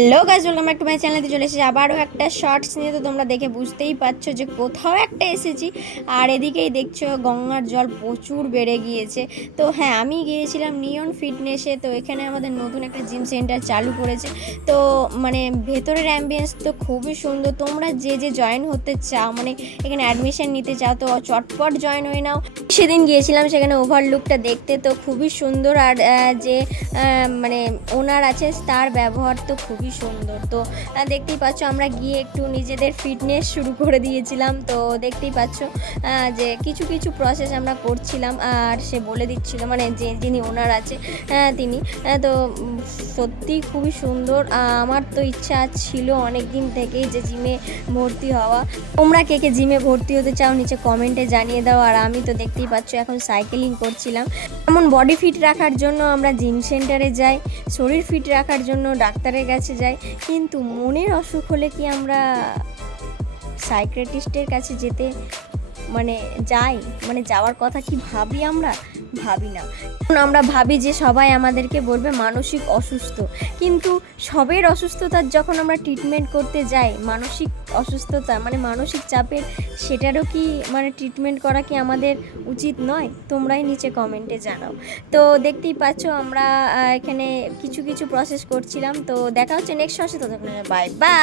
Hello guys, welcome back to my চ্যানেলে। চলে এসেছি আবারও একটা শর্টস নিয়ে। তো তোমরা দেখে বুঝতেই পারছো যে কোথাও একটা এসেছি, আর এদিকেই দেখছো গঙ্গার জল প্রচুর বেড়ে গিয়েছে। তো হ্যাঁ, আমি গিয়েছিলাম নিয়ন ফিটনেসে। তো এখানে আমাদের নতুন একটা জিম সেন্টার চালু করেছে। তো মানে ভেতরের অ্যাম্বিয়েন্স তো খুবই সুন্দর। তোমরা যে যে জয়েন হতে চাও, মানে এখানে অ্যাডমিশন নিতে চাও, তো চটপট জয়েন হয়ে নাও। সেদিন গিয়েছিলাম সেখানে ওভারলুকটা দেখতে, তো খুবই সুন্দর। আর যে মানে ওনার আছে তার ব্যবহার তো খুবই সুন্দর। তো দেখতেই পাচ্ছ আমরা গিয়ে একটু নিজেদের ফিটনেস শুরু করে দিয়েছিলাম। তো দেখতেই পাচ্ছ যে কিছু কিছু প্রসেস আমরা করছিলাম, আর সে বলে দিচ্ছিল, মানে যিনি ওনার আছে তিনি। তো সত্যি খুবই সুন্দর। আমার তো ইচ্ছা ছিল অনেক দিন থেকেই যে জিমে ভর্তি হওয়া। তোমরা কে কে জিমে ভর্তি হতে চাও নিচে কমেন্টে জানিয়ে দাও। আর আমি তো দেখতেই পাচ্ছ এখন সাইকেলিং করছিলাম। যেমন বডি ফিট রাখার জন্য আমরা জিম সেন্টারে যাই, শরীর ফিট রাখার জন্য ডাক্তারের কাছে যাই, কিন্তু মনের অসুখ হলে কি আমরা সাইকিয়াট্রিস্টের কাছে যেতে মানে যাই? মানে যাওয়ার কথা কি ভাবি? আমরা ভাবি না। আমরা ভাবি যে সবাই আমাদেরকে বলবে মানসিক অসুস্থ, কিন্তু সবের অসুস্থতার যখন আমরা ট্রিটমেন্ট করতে যাই, মানসিক অসুস্থতা মানে মানসিক চাপের, সেটারও কি মানে ট্রিটমেন্ট করা কি আমাদের উচিত নয়? তোমরাই নিচে কমেন্টে জানাও। তো দেখতেই পাচ্ছ আমরা এখানে কিছু কিছু প্রসেস করছিলাম। তো দেখা হচ্ছে নেক্সট সপ্তাহে। Bye bye.